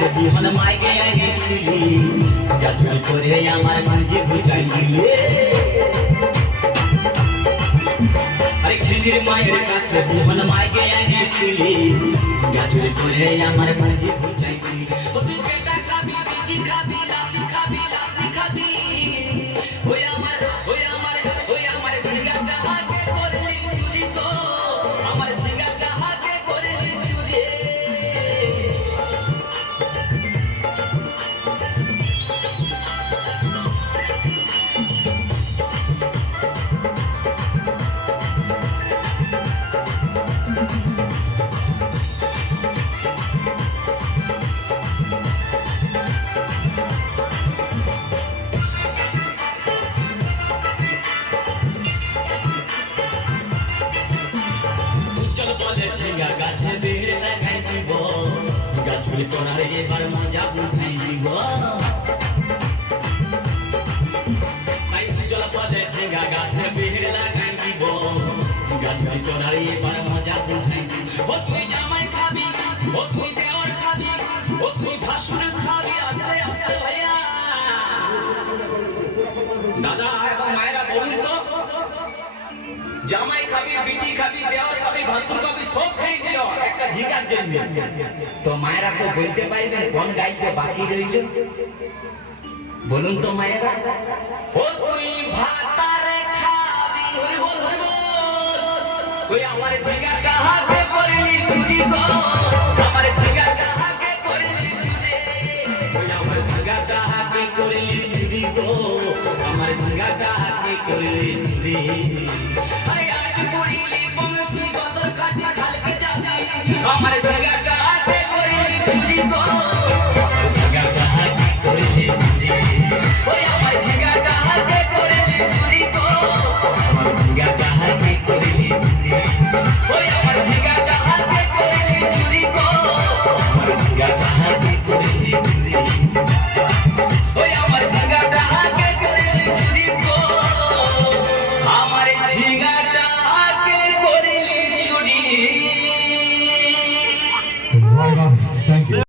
কাছে বিহন মাইকে এনেছিলি গাছুরি করে আমার ভাঁজি বুঝাই দিলে আরে খিদির মায়ের কাছে বিহন মাইকে এনেছিলি গাছুরি করে আমার ভাঁজি বুঝাই দিলি ও তুই বেটা খাবি বিটি খাবি লাভি খাবি লাভি খাবি ওই আমার ঝিঙ্গাটা হাতে করলি চুরি গো আমার ঝিঙ্গাটা হাতে করলি চুরি চল বলে ঝিঙ্গা গাছে বেড় লাগাই দিব গাছুরি করার এবার মজা বুঝাই দিব তাই চল বলে ঝিঙ্গা গাছে বেড় লাগাই দিব গাছুরি করার এবার মজা বুঝাই দিব ও তুই জামাই খাবি ও তুই দেওয়ার খাবি ও তুই ভাসুর খাবি আস্তে আস্তে ভাইয়া দাদা এবং মায়েরা বলুন তো জামাই খাবি বিটি খাবি দেওয়ার খাবি ভাসুর খাবি সব খাই দিল একটা ঝিঙ্গার জন্য তো মায়েরা তো বলতে পারবেন কোন গাইতে বাকি রইল বলুন তো মায়েরা ও তুই ভাতারে খাবি হরি বল ওই আমার ঝিঙ্গাটা হাতে করলি চুরি গো